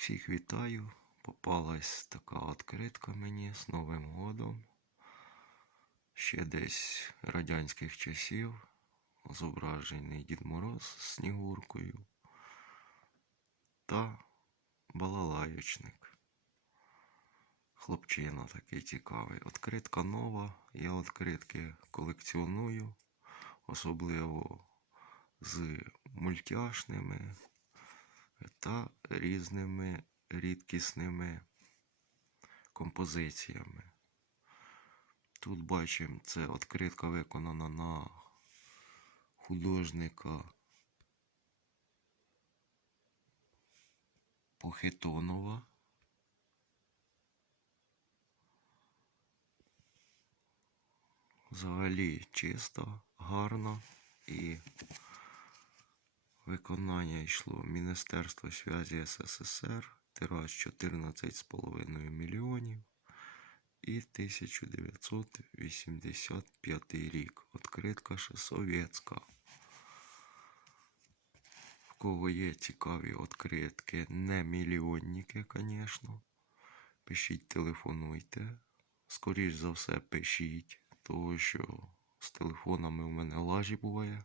Всіх вітаю. Попалась така відкритка мені з Новим годом. Ще десь радянських часів. Зображений Дід Мороз з Снігуркою та балалаючник. Хлопчина такий цікавий. Відкритка нова. Я відкритки колекціоную, особливо з мультяшними та різними рідкісними композиціями. Тут бачимо, це відкритка виконана на художника Похитонова. Взагалі чисто, гарно і виконання йшло Міністерство зв'язі СССР, тираж 14,5 мільйонів і 1985 рік. Відкритка ще совєтська. В кого є цікаві відкритки, не мільйонники, звісно. Пишіть, телефонуйте. Скоріш за все, пишіть, тому що з телефонами у мене лажі буває.